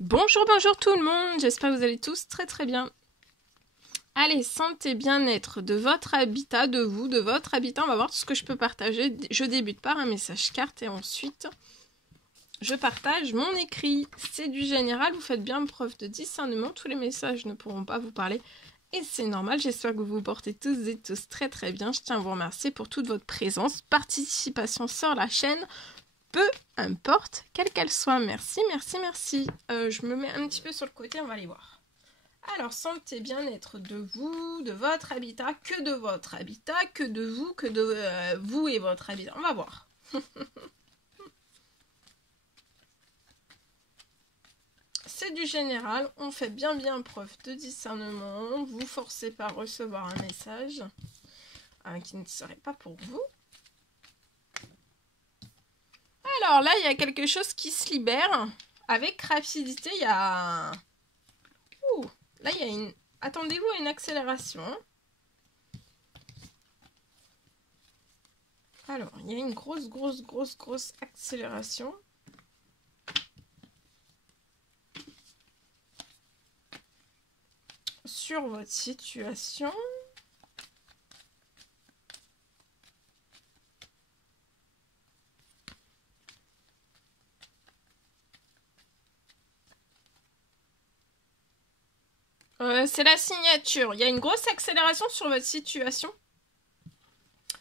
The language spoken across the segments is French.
Bonjour, bonjour tout le monde, j'espère que vous allez tous très bien. Allez, santé, bien-être de votre habitat, de vous, de votre habitat, on va voir tout ce que je peux partager. Je débute par un message carte et ensuite je partage mon écrit. C'est du général, vous faites bien preuve de discernement, tous les messages ne pourront pas vous parler et c'est normal, j'espère que vous vous portez tous et tous très bien. Je tiens à vous remercier pour toute votre présence, participation sur la chaîne. Peu importe, quelle qu'elle soit. Merci. Je me mets un petit peu sur le côté, on va aller voir. Alors, santé, bien-être de vous, de votre habitat, que de votre habitat, que de vous et votre habitat. On va voir. C'est du général, on fait bien preuve de discernement. Vous forcez pas à recevoir un message qui ne serait pas pour vous. Alors là, il y a quelque chose qui se libère. Avec rapidité, il y a... là, il y a une... Attendez-vous à une accélération. Alors, il y a une grosse accélération. Sur votre situation. C'est la signature. Il y a une grosse accélération sur votre situation.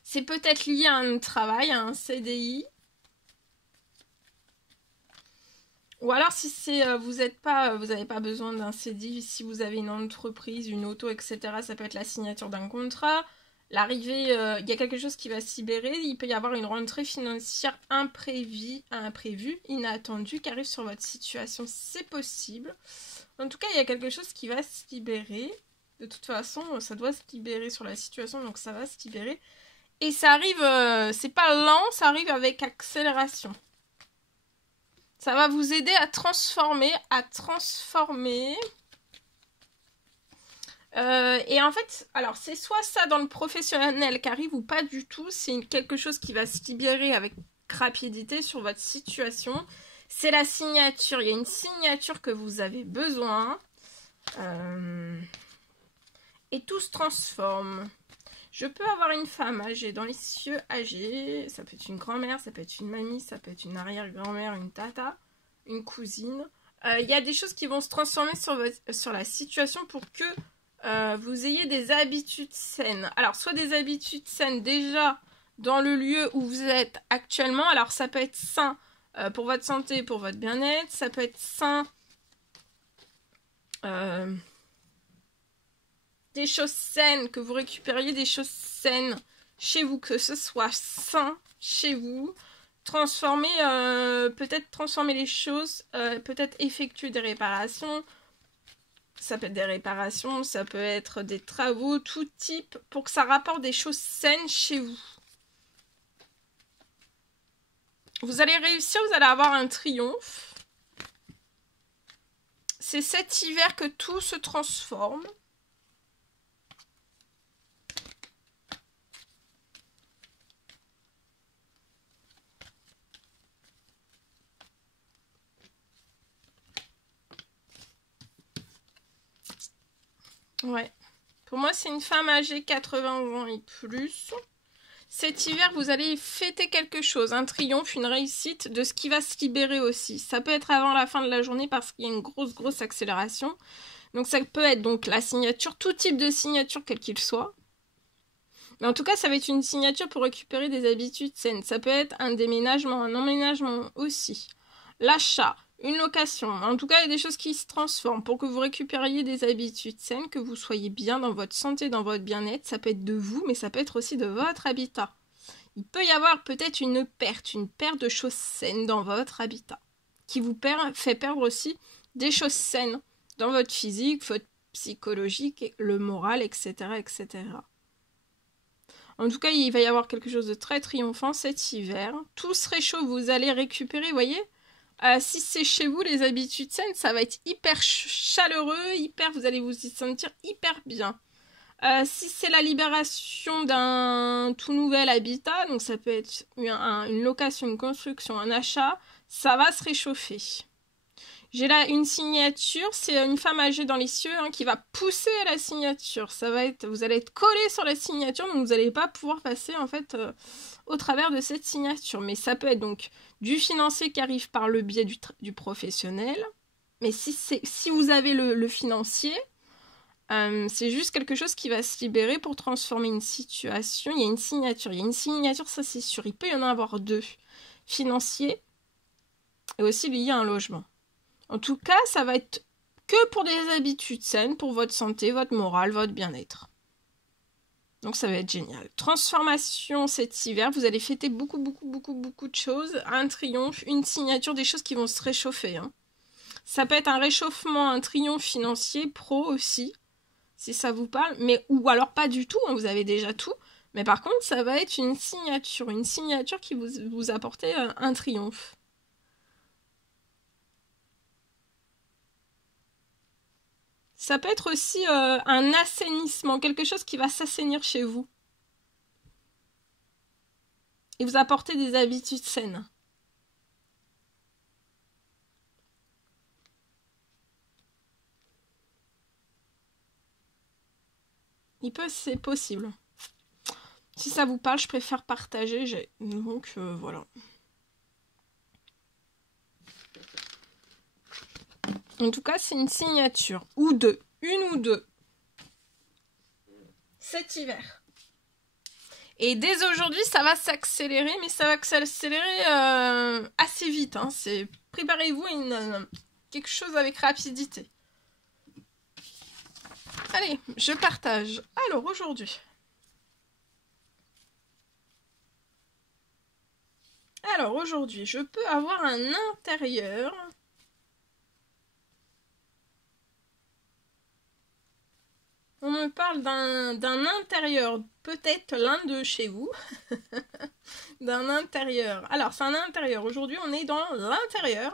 C'est peut-être lié à un travail, à un CDI. Ou alors si c'est vous n'avez pas besoin d'un CDI, si vous avez une entreprise, une auto, etc. Ça peut être la signature d'un contrat. L'arrivée, il y a quelque chose qui va se libérer. Il peut y avoir une rentrée financière imprévue, inattendue qui arrive sur votre situation. C'est possible. En tout cas, il y a quelque chose qui va se libérer. De toute façon, ça doit se libérer sur la situation, donc ça va se libérer. Et ça arrive, c'est pas lent, ça arrive avec accélération. Ça va vous aider à transformer. Et en fait, alors c'est soit ça dans le professionnel qui arrive ou pas du tout. C'est quelque chose qui va se libérer avec rapidité sur votre situation. C'est la signature. Il y a une signature que vous avez besoin. Et tout se transforme. Je peux avoir une femme âgée, dans les cieux âgée. Ça peut être une grand-mère, ça peut être une mamie, ça peut être une arrière-grand-mère, une tata, une cousine. Il y a des choses qui vont se transformer sur la situation pour que vous ayez des habitudes saines. Alors, soit des habitudes saines déjà dans le lieu où vous êtes actuellement. Alors, ça peut être sain pour votre santé, pour votre bien-être. Ça peut être sain... des choses saines, que vous récupériez des choses saines chez vous, que ce soit sain chez vous, peut-être transformer les choses, peut-être effectuer des réparations, ça peut être des réparations, ça peut être des travaux, tout type, pour que ça rapporte des choses saines chez vous. Vous allez réussir, vous allez avoir un triomphe. C'est cet hiver que tout se transforme. Ouais. Pour moi, c'est une femme âgée 80 ans et plus. Cet hiver, vous allez fêter quelque chose, un triomphe, une réussite de ce qui va se libérer aussi. Ça peut être avant la fin de la journée parce qu'il y a une grosse accélération. Donc ça peut être donc la signature, tout type de signature, quel qu'il soit. Mais en tout cas, ça va être une signature pour récupérer des habitudes saines. Ça peut être un déménagement, un emménagement aussi. L'achat, une location. En tout cas, il y a des choses qui se transforment pour que vous récupériez des habitudes saines, que vous soyez bien dans votre santé, dans votre bien-être. Ça peut être de vous, mais ça peut être aussi de votre habitat. Il peut y avoir peut-être une perte de choses saines dans votre habitat, qui vous fait perdre aussi des choses saines dans votre physique, votre psychologique, le moral, etc., etc. En tout cas, il va y avoir quelque chose de très triomphant cet hiver. Tout se réchauffe, vous allez récupérer, vous voyez ? Si c'est chez vous, les habitudes saines, ça va être hyper chaleureux, vous allez vous y sentir hyper bien. Si c'est la libération d'un tout nouvel habitat, donc ça peut être une location, une construction, un achat, ça va se réchauffer. J'ai là une signature, c'est une femme âgée dans les cieux hein, qui va pousser à la signature. Ça va être, vous allez être collé sur la signature, donc vous n'allez pas pouvoir passer en fait au travers de cette signature. Mais ça peut être donc du financier qui arrive par le biais du professionnel. Mais si vous avez le financier, c'est juste quelque chose qui va se libérer pour transformer une situation. Il y a une signature, ça c'est sûr. Il peut y en avoir deux. Financier et aussi lié à un logement. En tout cas, ça va être que pour des habitudes saines, pour votre santé, votre morale, votre bien-être. Donc ça va être génial. Transformation cet hiver, vous allez fêter beaucoup de choses. Un triomphe, une signature, des choses qui vont se réchauffer. Hein. Ça peut être un réchauffement, un triomphe financier, pro aussi, si ça vous parle. Mais ou alors pas du tout, hein, vous avez déjà tout. Mais par contre, ça va être une signature qui vous apporter un triomphe. Ça peut être aussi un assainissement, quelque chose qui va s'assainir chez vous. Et vous apporter des habitudes saines. C'est possible. Si ça vous parle, je préfère partager. Donc voilà. En tout cas, c'est une signature. Ou deux. Une ou deux. Cet hiver. Et dès aujourd'hui, ça va s'accélérer. Mais ça va s'accélérer assez vite. Hein. Préparez-vous à quelque chose avec rapidité. Allez, je partage. Alors, aujourd'hui. Je peux avoir un intérieur. On me parle d'un intérieur, peut-être l'un de chez vous. D'un intérieur. Alors, c'est un intérieur. Aujourd'hui, on est dans l'intérieur.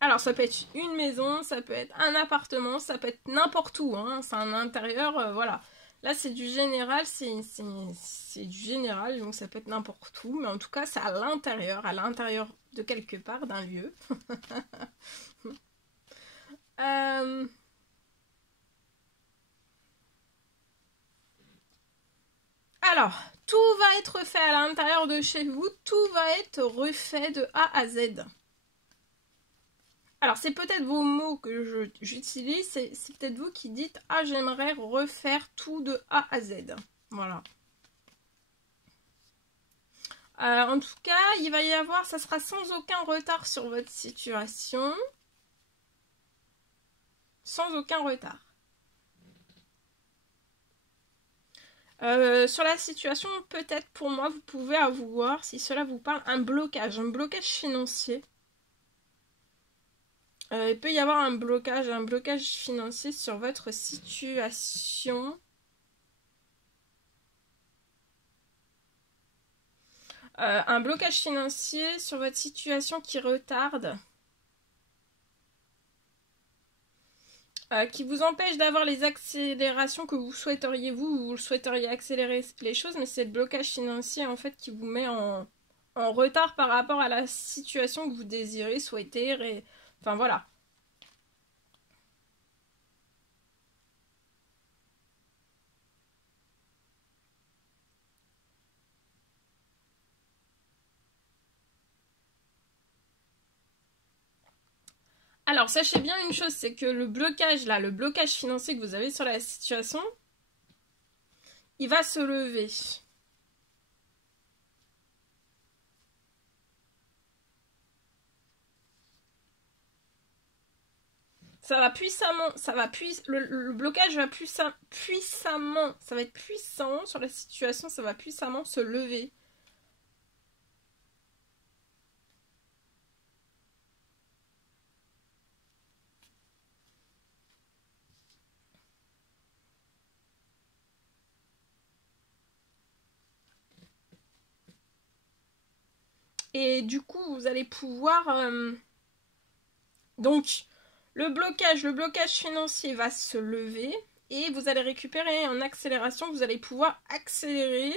Alors, ça peut être une maison, ça peut être un appartement, ça peut être n'importe où. Hein. C'est un intérieur, voilà. Là, c'est du général, c'est du général, donc ça peut être n'importe où. Mais en tout cas, c'est à l'intérieur de quelque part, d'un lieu. Alors, tout va être fait à l'intérieur de chez vous, tout va être refait de A à Z. Alors, c'est peut-être vos mots que j'utilise, c'est peut-être vous qui dites « Ah, j'aimerais refaire tout de A à Z ». Voilà. En tout cas, il va y avoir, ça sera sans aucun retard sur votre situation. Sans aucun retard. Sur la situation, peut-être pour moi, vous pouvez avoir, si cela vous parle, un blocage financier. Il peut y avoir un blocage financier sur votre situation. Un blocage financier sur votre situation qui retarde. Qui vous empêche d'avoir les accélérations que vous souhaiteriez vous souhaiteriez accélérer les choses, mais c'est le blocage financier en fait qui vous met en retard par rapport à la situation que vous désirez, souhaiter, enfin voilà. Alors, sachez bien une chose, c'est que le blocage financier que vous avez sur la situation, il va se lever. Ça va puissamment, le blocage va puissamment, ça va être puissant sur la situation, ça va puissamment se lever. Et du coup, vous allez pouvoir... Donc, le blocage financier va se lever et vous allez récupérer en accélération. Vous allez pouvoir accélérer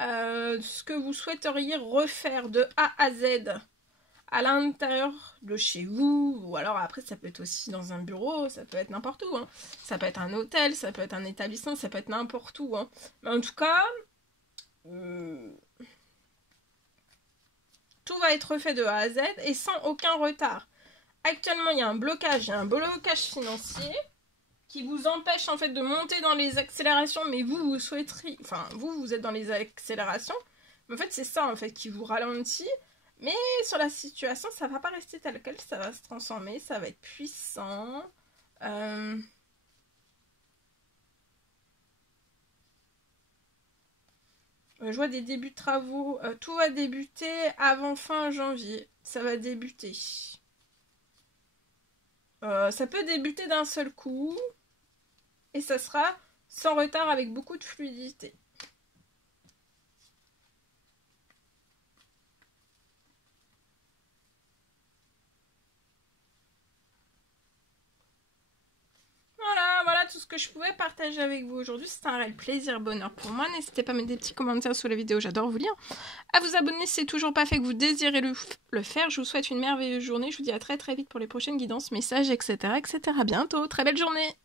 ce que vous souhaiteriez refaire de A à Z à l'intérieur de chez vous, ou alors après ça peut être aussi dans un bureau, ça peut être n'importe où, hein. Ça peut être un hôtel, ça peut être un établissement, ça peut être n'importe où, hein. Mais en tout cas, tout va être fait de A à Z et sans aucun retard. Actuellement, il y a un blocage financier qui vous empêche en fait de monter dans les accélérations, mais vous souhaiteriez, enfin vous êtes dans les accélérations, mais en fait c'est ça en fait qui vous ralentit, mais sur la situation ça va pas rester tel quel, ça va se transformer, ça va être puissant. Je vois des débuts de travaux, tout va débuter avant fin janvier, ça va débuter. Ça peut débuter d'un seul coup. Et ça sera sans retard avec beaucoup de fluidité. Voilà tout ce que je pouvais partager avec vous aujourd'hui. C'était un réel plaisir, bonheur pour moi. N'hésitez pas à mettre des petits commentaires sous la vidéo, j'adore vous lire. À vous abonner si c'est toujours pas fait, que vous désirez le faire. Je vous souhaite une merveilleuse journée. Je vous dis à très très vite pour les prochaines guidances, messages, etc. etc. À bientôt. Très belle journée.